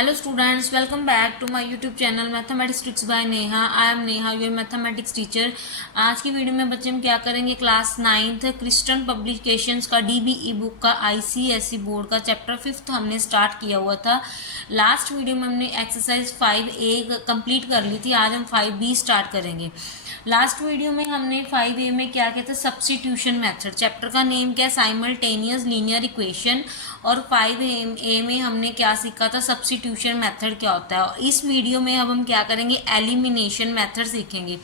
Hello students, welcome back to my YouTube channel mathematics tricks by Neha. I am Neha, your mathematics teacher. आज की video में बच्चे हम क्या करेंगे, क्लास 9th क्रिस्टन पब्लिकेशंस का डीबीई बुक का आईसीएसई बोर्ड का चैप्टर 5 हमने स्टार्ट किया हुआ था। लास्ट वीडियो में हमने एक्सरसाइज 5A कंप्लीट कर ली थी। आज हम 5B स्टार्ट करेंगे। लास्ट वीडियो में हमने 5A में क्या किया था, सब्स्टिट्यूशन मेथड। चैप्टर का नेम क्या है, साइमल्टेनियस लीनियर इक्वेशन। और 5A में हमने क्या सीखा था, सब्स्टिट्यूशन मेथड क्या होता है। और इस वीडियो में अब हम क्या करेंगे, एलिमिनेशन मेथड सीखेंगे।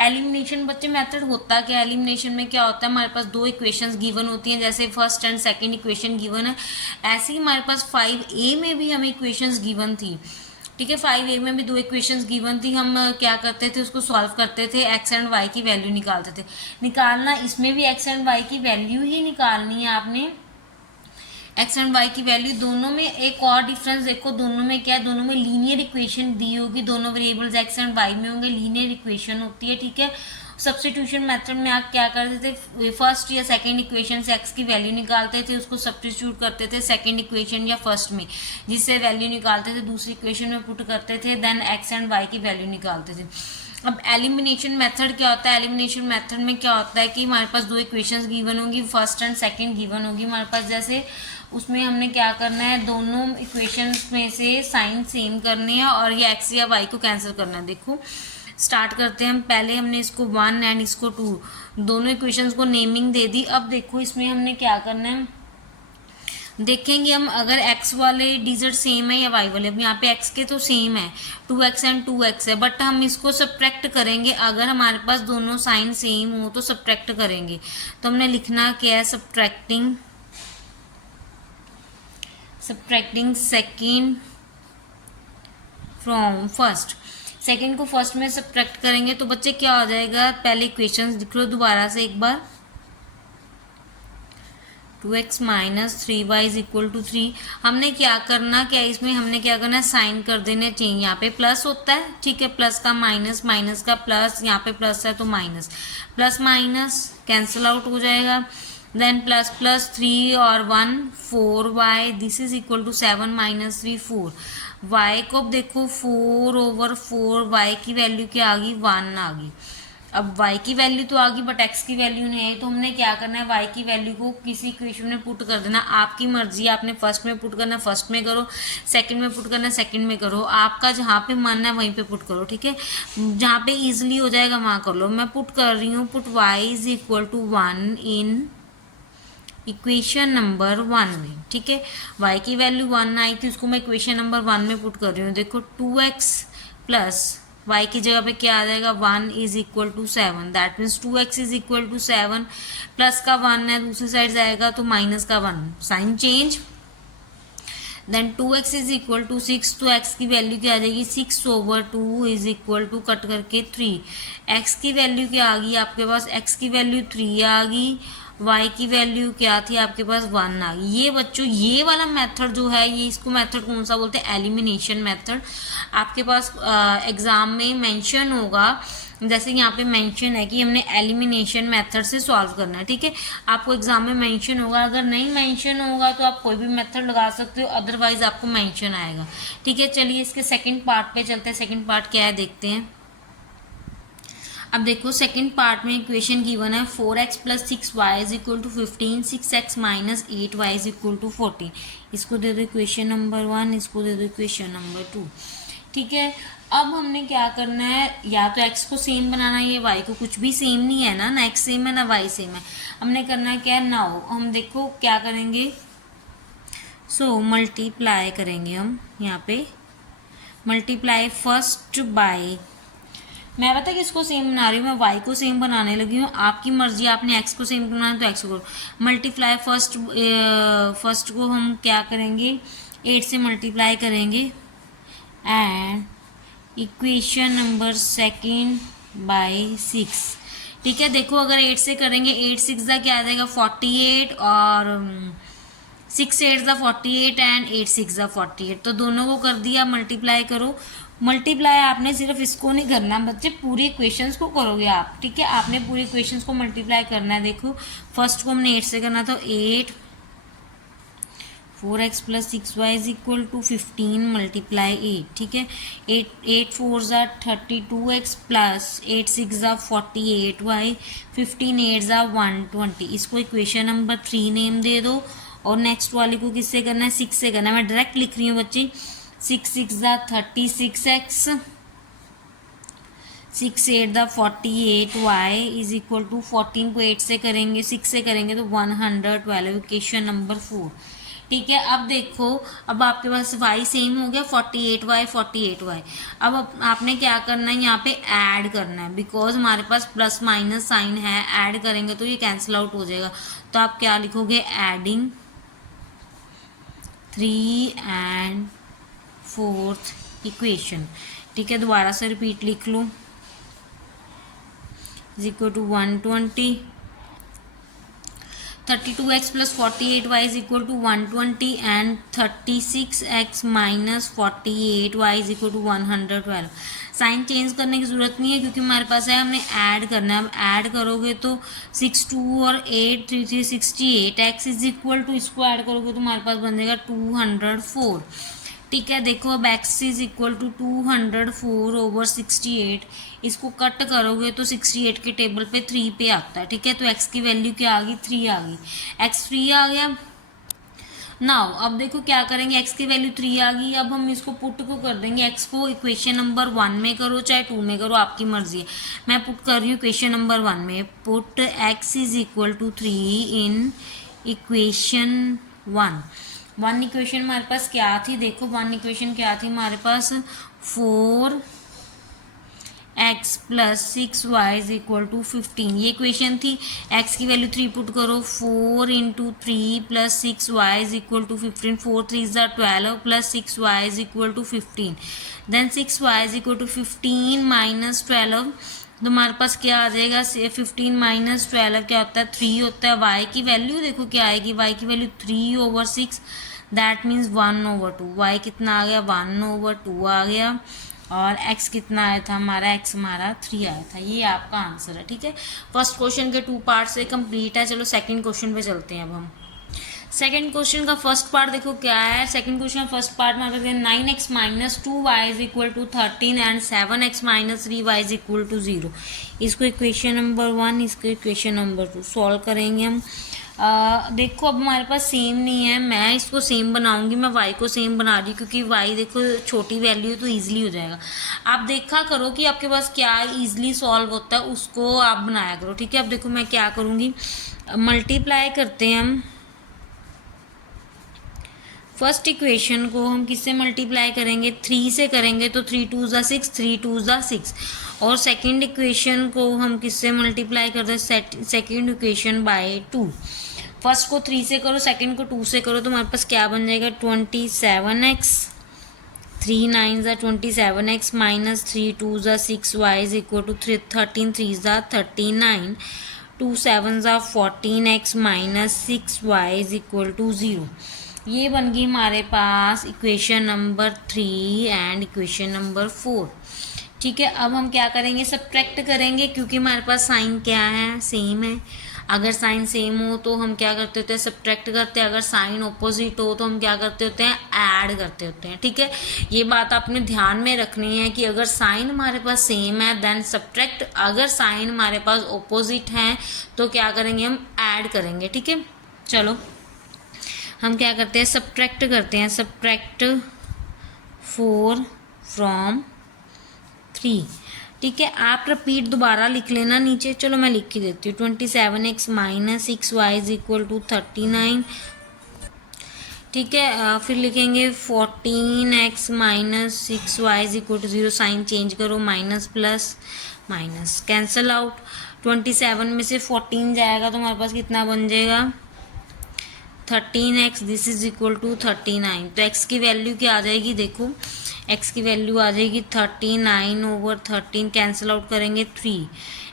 एलिमिनेशन बच्चे मेथड होता क्या है, एलिमिनेशन में क्या होता है, हमारे पास दो इक्वेशंस गिवन होती हैं, जैसे first and second equation given है, ऐसे ही हमारे पास 5A में भी हमें इक्वेशंस गिवन थी। ठीक है, 5A में भी दो इक्वेशंस गिवन थी। हम क्या करते थे, उसको सॉल्व करते थे, एक्स एंड वाई की वैल्यू निकालते थे। निकालना इसमें भी एक्स एंड वाई की वैल्यू ही निकालनी है आपने। एक्स एंड वाई की वैल्यू दोनों में एक और डिफरेंस देखो, दोनों में क्या है, दोनों में लीनियर इक्वेशन दी होगी, दोनों वेरिएबल्स एक्स एंड वाई में होंगे, लीनियर इक्वेशन होती है। ठीक है, सब्स्टिट्यूशन मेथड में आप क्या करते थे, फर्स्ट या सेकंड इक्वेशन से एक्स की वैल्यू निकालते थे, उसको सब्स्टिट्यूट करते थे सेकंड इक्वेशन या फर्स्ट में, जिससे वैल्यू निकालते थे, दूसरी इक्वेशन में पुट करते थे, देन एक्स एंड वाई की वैल्यू निकालते थे। अब एलिमिनेशन मेथड क्या होता है, एलिमिनेशन मेथड में क्या होता है कि हमारे पास दो इक्वेशंस गिवन होंगी, फर्स्ट एंड सेकंड गिवन होगी हमारे पास। जैसे उसमें हमने क्या करना है, दोनों इक्वेशंस में से साइन सेम करने हैं और ये एक्स या वाई को कैंसिल करना है। देखो स्टार्ट करते हैं हम। पहले हमने इसको 1 एंड इसको 2, दोनों इक्वेशंस को नेमिंग दे दी। अब देखो इसमें हमने क्या करना है, देखेंगे हम अगर x वाले डिजिट सेम है या y वाले। अब यहाँ पे x के तो सेम है, 2x एंड 2x है, बट हम इसको सब्ट्रैक्ट करेंगे। अगर हमारे पास दोनों साइन सेम हो तो सब्ट्रैक्ट करेंगे। तो हमने लिखना क्या है, subtracting second from first. Second को फर्स्ट में सब्ट्रैक्ट करेंगे तो बच्चे क्या हो जाएगा, पहले इक्वेशंस लिख लो दोबारा से एक बार। 2x minus 3y is equal to 3। हमने क्या करना, क्या इसमें हमने क्या करना है, साइन कर देने चाहिए। यहाँ पे प्लस होता है, ठीक है, प्लस का माइनस, माइनस का प्लस, यहाँ पे प्लस है तो minus, plus minus cancel out हो जाएगा। देन प्लस प्लस 3 और 1 4y, this is equal to 7 minus 3 4। y को अब देखो 4/4, y की वैल्यू क्या आ गई, 1 आ गई। अब y की वैल्यू तो आ गई बट x की वैल्यू नहीं आई, तो हमने क्या करना है, y की वैल्यू को किसी इक्वेशन में पुट कर देना। आपकी मर्जी, आपने फर्स्ट में पुट करना फर्स्ट में करो, सेकंड में पुट करना सेकंड में करो, आपका जहाँ पे मन है वहीं पे पुट करो। ठीक है, जहाँ पे इजीली हो जाएगा वहाँ कर लो। मैं पुट कर रही हूँ, put y is equal to 1 in equation number 1 में। ठीक है, y की वैल्यू 1 आई थी, उसको मैं इक्वेशन नंबर 1 में पुट कर रही हूँ। देखो 2x प्लस y की जगह पे क्या आ जाएगा, 1 is equal to 7। That means 2x is equal to 7, plus का 1 है, दूसरी साइड जाएगा तो माइनस का 1, sign change. Then 2x is equal to 6, तो x की वैल्यू क्या आ जाएगी, 6/2 इज इक्वल टू कट करके 3। x की वैल्यू क्या आ गई आपके पास, x की वैल्यू 3 आ गई, y की वैल्यू क्या थी आपके पास, 1 आ गई। ये बच्चों ये वाला मेथड जो है, ये इसको मेथड कौन सा बोलते हैं, एलिमिनेशन मेथड। आपके पास एग्जाम में मेंशन होगा, जैसे यहाँ पे मेंशन है कि हमने एलिमिनेशन मेथड से सॉल्व करना है। ठीक है, आपको एग्जाम में मेंशन होगा, अगर नहीं मेंशन होगा तो आप कोई भी मेथड लगा सकते हो, अदरवाइज आपको मेंशन आएगा। ठीक है, चलिए इसके सेकंड पार्ट पे चलते हैं। सेकंड पार्ट क्या है देखते हैं। अब देखो सेकंड पार्ट में इक्वेशन गिवन है 4x plus 6y is equal to 15, 6x minus 8y is equal to 14। इसको दे दो इक्वेशन नंबर 1, इसको दे दो इक्वेशन नंबर 2। ठीक है, अब हमने क्या करना है, या तो x को सेम बनाना है, ये y को, कुछ भी सेम नहीं है ना x सेम है ना y सेम है। हमने करना है क्या, नाउ हम देखो क्या करेंगे, सो मल्टीप्लाई करेंगे हम। यहाँ पे मल्टीप्लाई फर्स्ट बाय, मैं पता है किसको सेम बना रही हूँ, मैं y को सेम बनाने लगी हूँ। आपकी मर्जी, आपने x को सेम बनाना तो x को करो। मल्टीप्लाई फर्स्ट को हम क्या करेंगे, 8 से मल्टीप्लाई करेंगे, and equation number second by 6। ठीक है, देखो अगर 8 से करेंगे, 8 6 का क्या आ जाएगा 48, और 6 8 48 एंड 8 6 48, तो दोनों को कर दिया, मल्टीप्लाई करो। मल्टीप्लाई आपने सिर्फ इसको नहीं करना बच्चे, पूरी इक्वेशंस को करोगे आप। ठीक है, आपने पूरी इक्वेशंस को मल्टीप्लाई करना है। देखो फर्स्ट को हमने 8 से करना था, 8 4x plus 6y is equal to 15 multiply 8, ठीक है। 8 4 ज़ा 32x प्लस 8 6 ज़ा 48y, 15 8 ज़ा 120। इसको इक्वेशन नंबर 3 नेम दे दो और नेक्स्ट वाली को किससे करना है, 6 से करना है। मैं डायरेक्ट लिख रही हूँ बच्ची, 6 6 ज़ा 36x, 6 8 the 48y is equal to 14 को 8 से करेंगे, 6 से करेंगे तो 112, इक्वेशन नंबर 4, ठीक है। अब देखो, अब आपके पास y सेम हो गया 48y 48y। अब आपने क्या करना है, यहाँ पे ऐड करना है, बिकॉज हमारे पास प्लस माइनस साइन है, ऐड करेंगे तो ये कैंसिल आउट हो जाएगा। तो आप क्या लिखोगे, एडिंग 3 एंड 4th इक्वेशन, ठीक है। दोबारा से रिपीट लिख लो, is equal to 120, 32x plus 48y is equal to 120 and 36x minus 48y is equal to 112। Sign change करने की ज़रूरत नहीं है क्योंकि हमारे पास है, हमने ऐड करना है। अब ऐड करोगे तो 6 2 और 8 3 3 68, x इज इक्वल टू, इसको ऐड करोगे तो हमारे पास बन जाएगा 204, ठीक है। देखो अब x is equal to 204 over 68, इसको कट करोगे तो 68 के टेबल पे 3 पे आता है, ठीक है। तो x की वैल्यू क्या आ गई, 3 आ गई, x 3 आ गया। नाउ अब देखो क्या करेंगे, x की वैल्यू 3 आ गई। अब हम इसको पुट को कर देंगे, x को इक्वेशन नंबर 1 में करो चाहे 2 में करो, आपकी मर्जी है। मैं पुट कर रही हूँ इक्वेशन नंबर 1 में, put x is equal to 3 in equation 1 equation हमारे पास क्या थी, देखो 1 इक्वेशन क्या थी हमारे पास, 4x plus 6y is equal to 15, ये इक्वेशन थी। x की वैल्यू 3 पुट करो, 4 into 3 plus 6y is equal to 15, 4 3 ज़ा 12 plus 6y is equal to 15, then 6y is equal to 15 minus 12, तो हमारे पास क्या आ जाएगा, 15 माइनस 12 क्या होता है, 3 होता है। y की वैल्यू देखो क्या आएगी, y की value 3 over 6, that means 1 over 2। y कितना आ गया, 1 ओवर 2 आ गया। और x कितना आया था हमारा, x हमारा 3 आया था। ये आपका आंसर है, ठीक है। फर्स्ट क्वेश्चन के 2 पार्ट से कंप्लीट है। चलो सेकंड क्वेश्चन पे चलते हैं अब हम। सेकंड क्वेश्चन का फर्स्ट पार्ट देखो क्या है, सेकंड क्वेश्चन फर्स्ट पार्ट में कहते हैं 9x minus 2y is equal to 13 and 7x minus 3y is equal to 0। इसको इक्वेशन नंबर 1, इसको इक्वेशन नंबर 2 सॉल्व करेंगे हम। देखो अब हमारे पास सेम नहीं है, मैं इसको सेम बनाऊंगी, मैं y को सेम बना रही हूँ क्योंकि y देखो छोटी वैल्यू तो ईजिली हो जाएगा। आप देखा करो कि आपके पास क्या ईजिली सॉल्व होता है, उसको आप बनाया करो, ठीक है। अब देखो मैं क्या करूँगी, मल्टीप्लाई करते हैं हम। फर्स्ट इक्वेशन को हम किससे मल्टीप्लाई करेंगे, 3 से करेंगे तो 3 2 ज़ा 6, 3 2 ज़ा 6। और सेकंड इक्वेशन को हम किससे मल्टीप्लाई करते हैं, सेकंड इक्वेशन बाय 2। फर्स्ट को 3 से करो, सेकंड को 2 से करो, तो हमारे पास क्या बन जाएगा, 27x, 3 9 ज़ा 27x माइनस 3 2 ज़ा 6y इज इक्वल टू 13 3 ज़ा 39, 2 7 ज़ा 14x minus 6y is equal to 0। ये बन गई हमारे पास equation number 3 and equation number 4, ठीक है। अब हम क्या करेंगे, सब्ट्रैक्ट करेंगे क्योंकि हमारे पास साइन क्या है, सेम है। अगर साइन सेम हो तो हम क्या करते होते हैं, सब्ट्रैक्ट करते हैं। अगर साइन ऑपोजिट हो तो हम क्या करते होते हैं, ऐड करते होते हैं, ठीक है। ये बात आपने ध्यान में रखनी है कि अगर साइन हमारे पास सेम है देन सब्ट्रैक्ट, अगर साइन हमारे पास ऑपोजिट हैं तो क्या करेंगे, हम ऐड करेंगे, ठीक है। चलो हम क्या करते हैं, सब्ट्रैक्ट करते हैं, सब्ट्रैक्ट 4 फ्रॉम 3, ठीक है। आप रिपीट दोबारा लिख लेना नीचे, चलो मैं लिख ही देती हूँ। 27x minus 6y is equal to 39, ठीक है। फिर लिखेंगे 14x minus 6y is equal to 0, sign change करो, minus plus minus cancel out. 27 में से 14 जाएगा तो हमारे पास कितना बन जाएगा, 13x, this is equal to 39। तो x की वैल्यू क्या आ जाएगी, देखो x की वैल्यू आ जाएगी 39 ओवर 13, कैंसिल आउट करेंगे 3,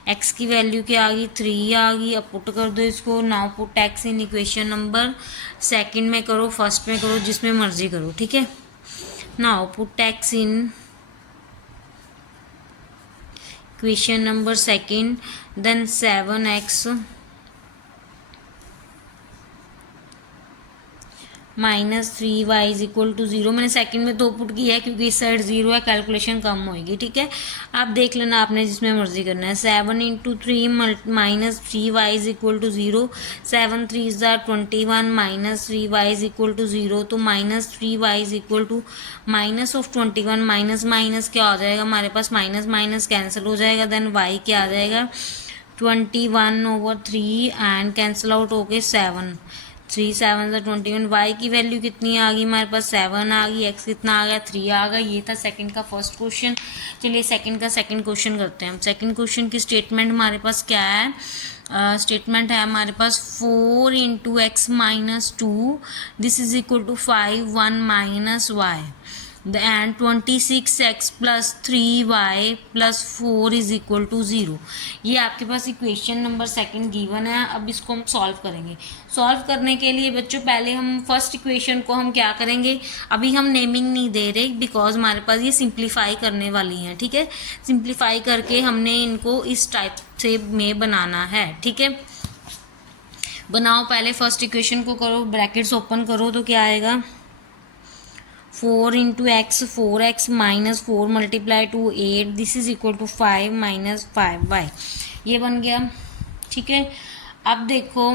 x की वैल्यू क्या आ गई, 3 आ गई। अब पुट कर दो इसको, now put x in equation number second में करो, फर्स्ट में करो, जिसमें मर्जी करो, ठीक है। Now put x in equation number second, then 7x -3y is equal to 0। मैंने सेकंड में 2 पुट किया है क्योंकि इस साइड 0 है, कैलकुलेशन कम होएगी, ठीक है। आप देख लेना, आपने जिसमें मर्जी करना है। 7 × 3 -3y is equal to 0। 7 3 21 -3y is equal to 0। तो -3y is equal to minus of 21, minus minus क्या हो जाएगा हमारे पास, माइनस माइनस कैंसिल हो जाएगा, देन y क्या आ जाएगा 21/3 एंड कैंसिल आउट हो गए 7, 3 7 21। y की वैल्यू कितनी आ गई हमारे पास, 7 आ गई। x कितना आ गया, 3 आ गया। ये था सेकंड का फर्स्ट क्वेश्चन। चलिए सेकंड का सेकंड क्वेश्चन करते हैं हम। सेकंड क्वेश्चन की स्टेटमेंट हमारे पास क्या है, स्टेटमेंट है हमारे पास 4 × x - 2 this is equal to 5 1 - y and 26x + 3y + 4 is equal to 0। ये आपके पास इक्वेशन नंबर सेकंड गिवन है। अब इसको हम सॉल्व करेंगे। सॉल्व करने के लिए बच्चों पहले हम फर्स्ट इक्वेशन को हम क्या करेंगे, अभी हम नेमिंग नहीं दे रहे बिकॉज हमारे पास ये सिंप्लीफाई करने वाली हैं, ठीक है। सिंप्लीफाई करके हमने इनको इस टाइप से में बनाना है, ठीक है। बनाओ, पहले फर्स्ट इक्वेशन को करो, ब्रैकेट्स ओपन करो तो क्या आएगा, 4 × x 4x - 4 × 2 8 this is equal to 5 - 5y। ये बन गया, ठीक है। अब देखो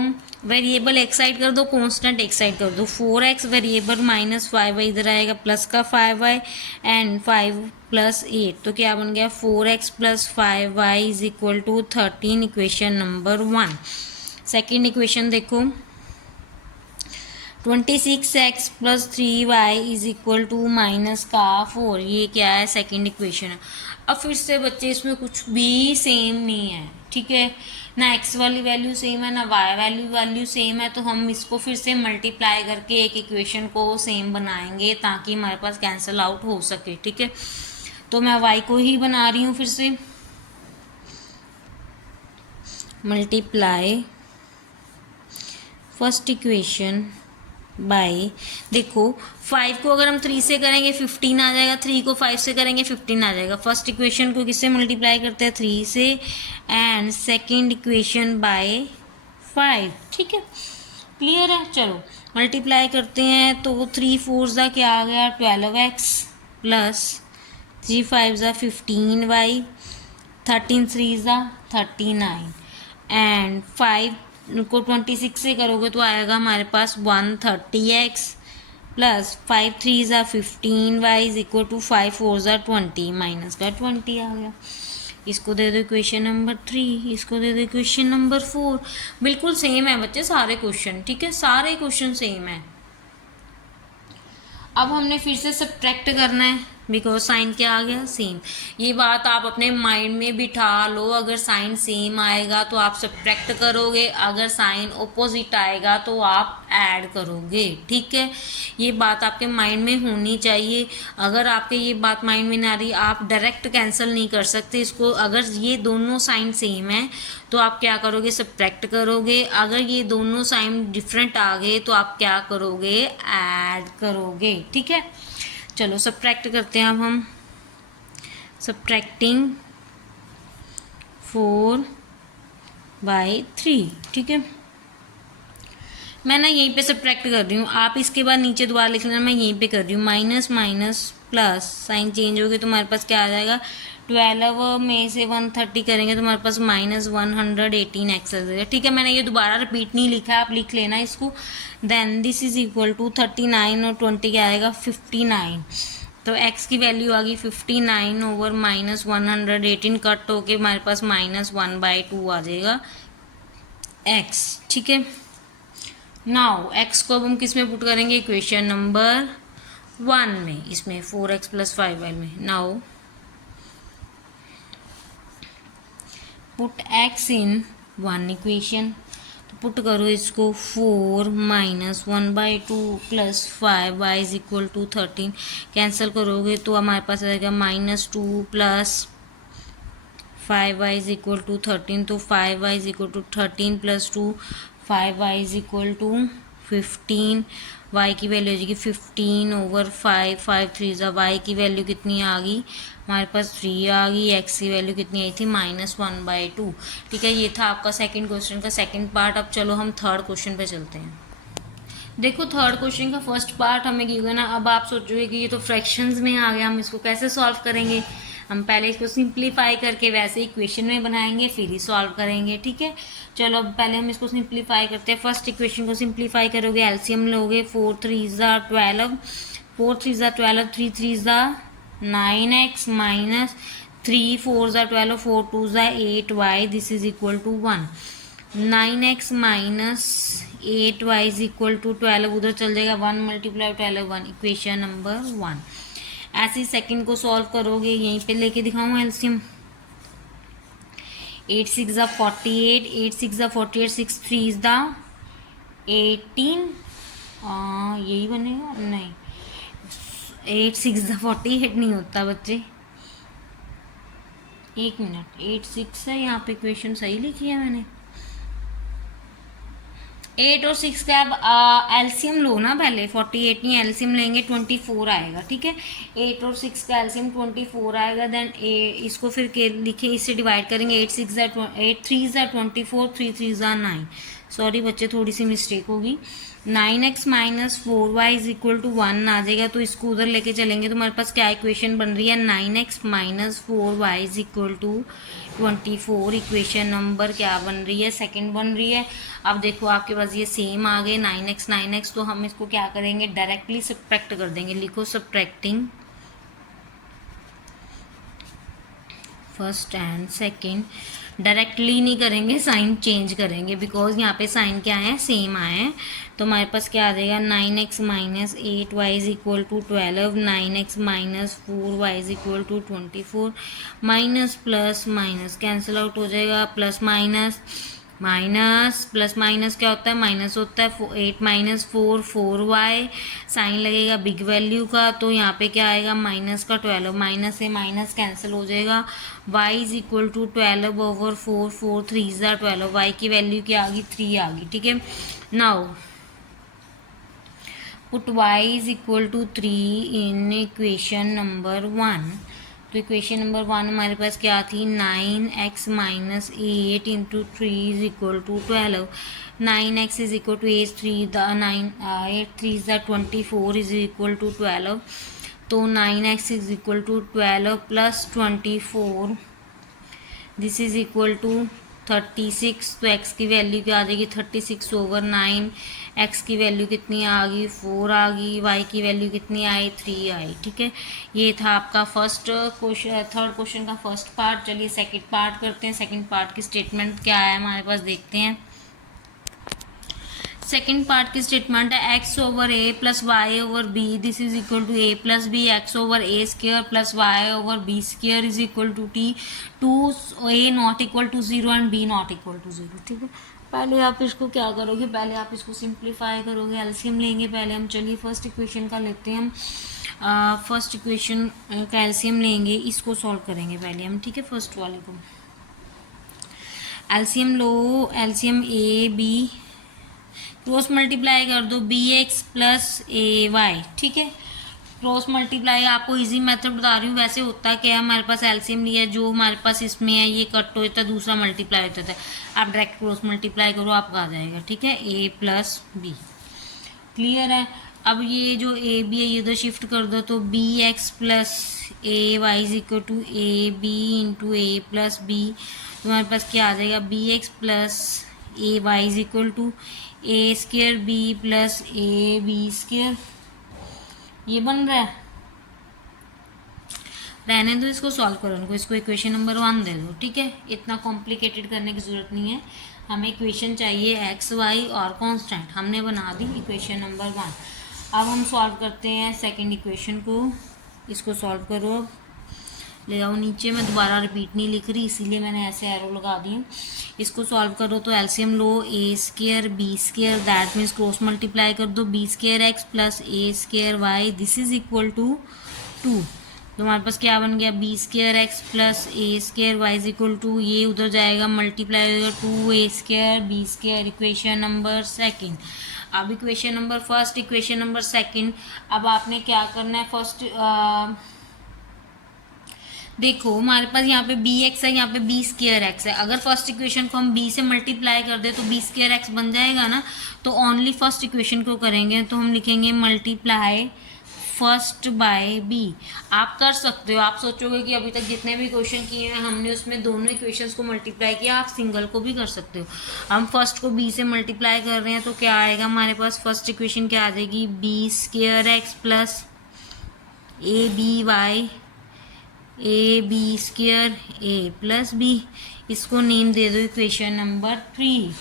वेरिएबल एक साइड कर दो, कांस्टेंट एक साइड कर दो। 4x वेरिएबल -5y इधर आएगा, प्लस का 5y एंड 5 + 8 तो क्या बन गया 4x + 5y is equal to 13। Equation number 1। Second equation देखो, 26x + 3y is equal to -4। ये क्या है, सेकंड इक्वेशन है। अब फिर से बच्चे इसमें कुछ भी सेम नहीं है, ठीक है। ना x वाली वैल्यू सेम है, ना y वैल्यू सेम है। तो हम इसको फिर से मल्टीप्लाई करके एक इक्वेशन को सेम बनाएंगे ताकि हमारे पास कैंसिल आउट हो सके, ठीक है। तो मैं y को ही बना रही हूँ फिर से, मल्टीप्लाई फर्स्ट इक्वेशन बाय, देखो 5 को अगर हम 3 से करेंगे 15 आ जाएगा, 3 को 5 से करेंगे 15 आ जाएगा। फर्स्ट इक्वेशन को किससे मल्टीप्लाई करते हैं, 3 से, एंड सेकंड इक्वेशन बाय 5, ठीक है। क्लियर है, चलो मल्टीप्लाई करते हैं। तो 3 4 क्या आ गया 12x प्लस 3 5 15y, 13 3 39 एंड 5 को 26 से करोगे तो आएगा हमारे पास 130x plus 5 3 15y is equal to 5 4 20 minus का 20 आ गया। इसको दे दो इक्वेशन नंबर 3, इसको दे दो इक्वेशन नंबर 4। बिल्कुल सेम है बच्चे सारे क्वेश्चन, ठीक है, सारे क्वेश्चन सेम है। अब हमने फिर से सब्ट्रैक्ट करना है बिकॉज साइन क्या आ गया, सेम। ये बात आप अपने माइंड में बिठा लो, अगर साइन सेम आएगा तो आप सब्ट्रैक्ट करोगे, अगर साइन ऑपोजिट आएगा तो आप ऐड करोगे, ठीक है। ये बात आपके माइंड में होनी चाहिए। अगर आपके ये बात माइंड में ना आ रही, आप डायरेक्ट कैंसिल नहीं कर सकते इसको। अगर ये दोनों साइन सेम है तो आप क्या करोगे, सब्ट्रैक्ट करोगे। अगर ये दोनों साइन डिफरेंट आ गए तो आप क्या करोगे, ऐड करोगे, ठीक है। चलो सब्ट्रैक्ट करते हैं अब हम। सब्ट्रैक्टिंग 4/3, ठीक है। मैं ना यहीं पे सब्ट्रैक्ट कर रही हूँ, आप इसके बाद नीचे दोबारा लिख लेना, मैं यहीं पे कर रही हूँ। Minus minus plus, sign change हो गया तो हमारे पास क्या आ जाएगा, 12 में से 130 करेंगे तो हमारे पास -118x आ जाएगा, ठीक है। मैंने ये दोबारा रिपीट नहीं लिखा है, आप लिख लेना इसको। Then this is equal to 39 और 20 क्या आएगा 59। तो x की वैल्यू आ गई 59 ओवर -118, कट होके हमारे पास -1/2 आ जाएगा x, ठीक है। नाउ x को अब हम किस में पुट करेंगे, इक्वेशन नंबर 1 में, इसमें 4x + 5y में। नाउ पुट x इन 1 इक्वेशन, तो पुट करो इसको 4 - 1/2 + 5y is equal to 13। Cancel करोगे तो हमारे पास आ जाएगा -2 + 5y इज इक्वल टू 13। तो 5y is equal to 13 + 2, 5y is equal to 15। y की वैल्यू हो जाएगी 15 ओवर 5, 5 3 y की वैल्यू कितनी आ गई हमारे पास 3 आ गई। x की वैल्यू कितनी आई थी -1/2, ठीक है। ये था आपका सेकंड क्वेश्चन का सेकंड पार्ट। अब चलो हम थर्ड क्वेश्चन पे चलते हैं। देखो थर्ड क्वेश्चन का फर्स्ट पार्ट हमें गिवन है। अब आप सोचोगे कि ये तो फ्रैक्शंस में आ गया, हम इसको कैसे सॉल्व करेंगे। हम पहले इसको सिंप्लीफाई करके वैसे इक्वेशन में बनाएंगे, फिर ही सॉल्व करेंगे, ठीक है। चलो अब पहले हम इसको सिंप्लीफाई करते हैं। फर्स्ट इक्वेशन को सिंप्लीफाई करोगे, एलसीएम लोगे, 4 3 12, 4 3 12, 3 3 9x minus 3 4 12, 4 2 8y, this is equal to 1। 9x minus 8y is equal to 12, उधर चल जाएगा 1 मल्टीप्लाई 12 1, इक्वेशन नंबर 1। ऐसे ही सेकंड को सॉल्व करोगे, यहीं पे लेके दिखाऊँ एलसीएम। 8 6 48, 8 6 48, 6 3 इज द 18, यही बनेगा नहीं, 8 6 48 नहीं होता बच्चे, एक मिनट, 8 6 है यहाँ पे, इक्वेशन सही लिखी है मैंने। 8 और 6 का अब एलसीएम लो ना पहले, 48 नहीं, एलसीएम लेंगे 24 आएगा, ठीक है। 8 और 6 का एलसीएम 24 आएगा, देन इसको फिर लिखे, इससे डिवाइड करेंगे। 8 6 8 3 24, 3 3 9, सॉरी बच्चे थोड़ी सी मिस्टेक होगी। 9x minus 4y is equal to 1 आ जाएगा, तो इसको उधर लेके चलेंगे तो हमारे पास क्या इक्वेशन बन रही है, 9x minus 4y is equal to 24, equation number क्या बन रही है, सेकंड बन रही है। अब देखो आपके पास ये सेम आ गए 9x, तो हम इसको क्या करेंगे, डायरेक्टली सब्ट्रैक्ट कर देंगे। लिखो subtracting first and second, directly नहीं करेंगे, साइन चेंज करेंगे, बिकॉज यहाँ पे साइन क्या है, सेम आए हैं। तो हमारे पास क्या आ जाएगा, 9x minus 8y is equal to 12, 9x minus 4y is equal to 24, minus plus minus cancel out हो जाएगा, plus minus minus plus minus क्या होता है, माइनस होता है। 8 माइनस 4 4y, साइन लगेगा बिग वैल्यू का, तो यहाँ पे क्या आएगा, माइनस का 12, माइनस से माइनस कैंसिल हो जाएगा। y is equal to 12 over 4, 4 3 12, y की वैल्यू क्या आ गई, 3 आ गई, ठीक है। Now put y is equal to 3 in equation number 1। तो इक्वेशन नंबर 1 हमारे पास क्या थी, 9x minus 8 into 3 is equal to 12, 9x is equal to 8 3 24 is equal to 12, तो 9x is equal to 12 plus 24, this is equal to 36, तो x की value क्या आ जाएगी, 36 ओवर 9, x की वैल्यू कितनी आ गई, 4 आ गई, y की वैल्यू कितनी आई, 3 आई, ठीक है। ये था आपका फर्स्ट क्वेश्चन, थर्ड क्वेश्चन का फर्स्ट पार्ट। चलिए सेकंड पार्ट करते हैं। सेकंड पार्ट की स्टेटमेंट क्या है हमारे पास, देखते हैं। सेकेंड पार्ट की स्टेटमेंट है, x over a plus y over b, this is equal to a plus b, x over a square plus y over b square is equal to t, to a not equal to 0 and b not equal to 0, ठीक है। पहले आप इसको क्या करोगे, पहले आप इसको सिंप्लीफाई करोगे, एलसीएम लेंगे पहले हम। चलिए फर्स्ट इक्वेशन का लेते हैं हम, फर्स्ट इक्वेशन का एलसीएम लेंगे, इसको सॉल्व करेंगे पहले हम, ठीक है। फर्स्ट वाले को एलसीएम लो, LCM a b, cross multiply कर दो, b x plus a y, ठीक है। क्रॉस मल्टीप्लाई आपको इजी मेथड बता रही हूँ, वैसे होता क्या है, हमारे पास एलसीएम लिया, जो हमारे पास इसमें है ये कट होता है, दूसरा मल्टीप्लाई होता है, आप डायरेक्ट क्रॉस मल्टीप्लाई करो, आपका आ जाएगा, ठीक है, ए प्लस बी, क्लियर है। अब ये जो ए बी है ये इधर शिफ्ट कर दो, तो b x plus a y is equal to a b into a plus b, तुम्हारे पास क्या आ जाएगा, b x plus a y is equal to a square b plus a b square, ये बन रहा है। रहने दो, इसको सॉल्व करो उनको, इसको इक्वेशन नंबर 1 दे दो, ठीक है। इतना कॉम्प्लिकेटेड करने की ज़रूरत नहीं है, हमें इक्वेशन चाहिए एक्स वाई और कांस्टेंट, हमने बना दी इक्वेशन नंबर 1। अब हम सॉल्व करते हैं सेकंड इक्वेशन को, इसको सॉल्व करो, ले आओ नीचे, मैं दोबारा रिपीट नहीं लिख रही इसीलिए मैंने ऐसे एरो लगा दिए। इसको सॉल्व करो तो एलसीएम लो, a square b square, that means cross multiply कर दो, b square x plus a square y, this is equal to 2, तो हमारे पास क्या बन गया, b square x plus a square y is equal to, ये उधर जाएगा मल्टीप्लाई होगा 2 a square b square, equation number second. अब equation number first, equation number second, अब आपने क्या करना है, फर्स्ट देखो हमारे पास यहाँ पे बी एक्स है, यहाँ पे बी स्क्र एक्स है। अगर फर्स्ट इक्वेशन को हम बी से मल्टीप्लाई कर दे तो बी स्क्र एक्स बन जाएगा ना। तो ओनली फर्स्ट इक्वेशन को करेंगे तो हम लिखेंगे मल्टीप्लाई फर्स्ट बाय बी। आप कर सकते हो, आप सोचोगे कि अभी तक जितने भी क्वेश्चन किए हैं हमने उसमें दोनों इक्वेशंस को मल्टीप्लाई किया, आप सिंगल को भी कर सकते हो। हम फर्स्ट को बी से मल्टीप्लाई कर रहे हैं तो क्या आएगा हमारे पास, फर्स्ट इक्वेशन क्या आ जाएगी, b square x plus a b y a b square a plus b. इसको नेम दे दो इक्वेशन नंबर 3।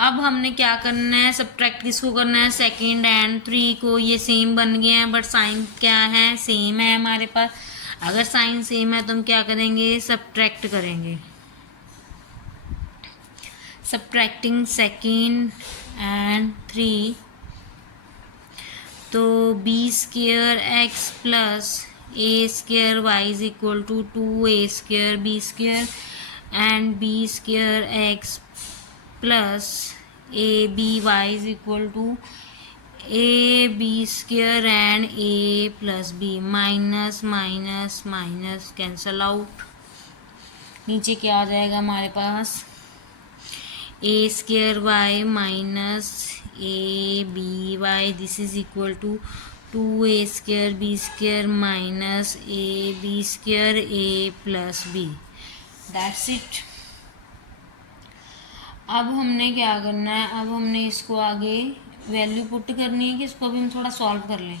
अब हमने क्या करना है, सब्ट्रैक्ट किसको करना है, सेकेंड एंड 3 को। ये सेम बन गए हैं बट साइन क्या है, सेम है हमारे पास। अगर साइन सेम है तो हम क्या करेंगे, सब्ट्रैक्ट करेंगे। सब्ट्रैक्टिंग सेकेंड एंड 3, तो b square x plus a square y is equal to 2 a square b square and b square x plus a b y is equal to a b square and a plus b. Minus minus minus cancel out. नीचे क्या आ जाएगा हमारे पास, a square y minus a b y this is equal to 2 a square b square minus a b square a plus B. That's it. अब हमने क्या करना है, अब हमने इसको आगे वैल्यू पुट करनी है कि इसको अभी हम थोड़ा सॉल्व कर लें।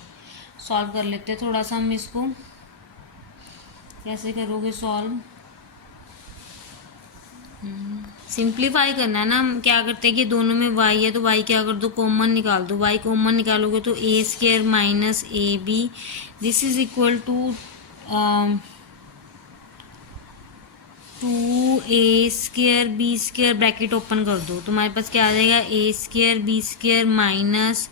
सॉल्व कर लेते हैं थोड़ा सा हम इसको। कैसे करोगे सॉल्व, सिंप्लीफाई करना है ना। हम क्या करते हैं कि दोनों में y है तो y क्या कर दो, कॉमन निकाल दो। y कॉमन निकालोगे तो a square minus a b this is equal to 2 a square b square, bracket open कर दो तो हमारे पास क्या आ जाएगा, a square b square minus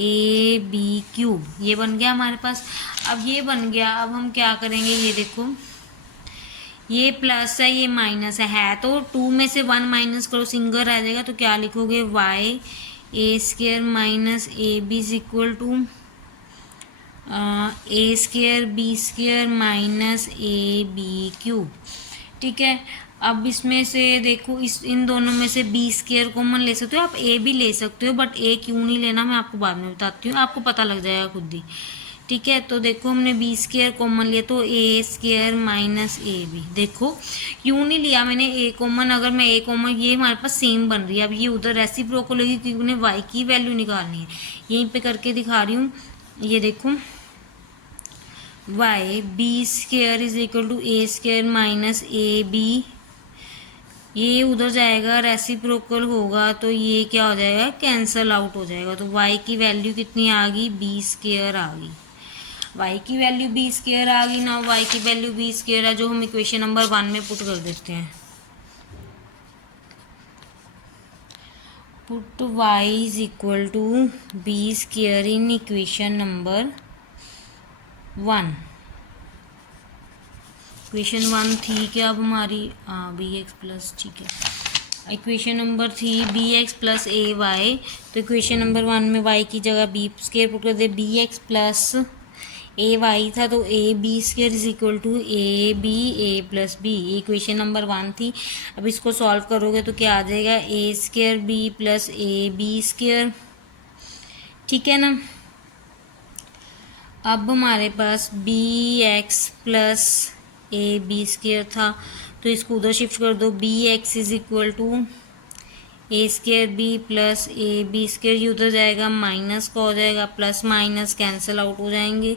a b cube. ये बन गया हमारे पास। अब ये बन गया, अब हम क्या करेंगे, ये देखो ये प्लस है ये माइनस है तो 2 में से 1 माइनस करो, सिंगल रह जाएगा। तो क्या लिखोगे, y a square minus a b is equal to a square b square minus a b cube. ठीक है। अब इसमें से देखो इन दोनों में से बी स्क्र कॉमन ले सकते हो, आप ए भी ले सकते हो बट ए क्यों नहीं लेना मैं आपको बाद में बताती हूँ, आपको पता लग जाएगा खुद ही। ठीक है। तो देखो हमने बी स्क्र कॉमन लिया तो a square minus a B. देखो क्यों नहीं लिया मैंने ए कॉमन, अगर मैं ए कॉमन, ये हमारे पास सेम बन रही है। अब ये उधर रेसिप्रोकल होगी क्योंकि उन्हें वाई की वैल्यू निकालनी है। यहीं पे करके दिखा रही हूँ, ये देखो y b square is equal to a square minus a b, ये उधर जाएगा रेसिप्रोकल होगा तो ये क्या हो जाएगा, कैंसल आउट हो जाएगा। तो y की वैल्यू कितनी आ गई, बी स्क्र आ गई। y की वैल्यू बी स्क्र आ गई ना, y की वैल्यू बी स्क्र है जो हम इक्वेशन नंबर 1 में पुट कर देते हैं। Put y is equal to b square in equation number 1। Equation 1 थी क्या अब हमारी, बी एक्स प्लस, ठीक है। Equation number 3 b x plus a y, तो इक्वेशन नंबर 1 में y की जगह बी स्क्र पुट कर दे, b x plus a y था तो a b square is equal to a b a plus b. ये इक्वेशन नंबर 1 थी। अब इसको सॉल्व करोगे तो क्या आ जाएगा, a square b plus a b square. ठीक है ना। अब हमारे पास b x plus a b square था तो इसको उधर शिफ्ट कर दो, b x is equal to a square b plus a b square, ये उधर जाएगा माइनस का हो जाएगा, प्लस माइनस कैंसिल आउट हो जाएंगे।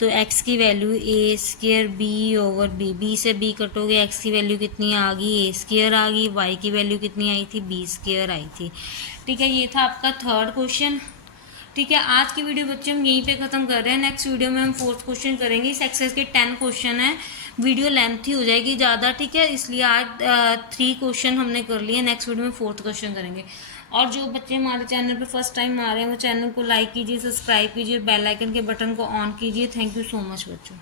तो x की value a square b over b, b से बी कटोगे x की वैल्यू कितनी आ गई, ए स्क्र आ गई, y की वैल्यू कितनी आई थी, बी स्क्र आई थी। ठीक है। ये था आपका 3rd क्वेश्चन। ठीक है। आज की वीडियो बच्चे हम यहीं पे ख़त्म कर रहे हैं। नेक्स्ट वीडियो में हम 4th क्वेश्चन करेंगे। इस एक्सरसाइज के 10 क्वेश्चन है, वीडियो लेंथी हो जाएगी ज़्यादा। ठीक है। इसलिए आज 3 क्वेश्चन हमने कर लिए। नेक्स्ट वीडियो में 4th क्वेश्चन करेंगे। और जो बच्चे हमारे चैनल पर फर्स्ट टाइम आ रहे हैं वो चैनल को लाइक कीजिए, सब्सक्राइब कीजिए, बेल आइकन के बटन को ऑन कीजिए। थैंक यू सो मच बच्चों।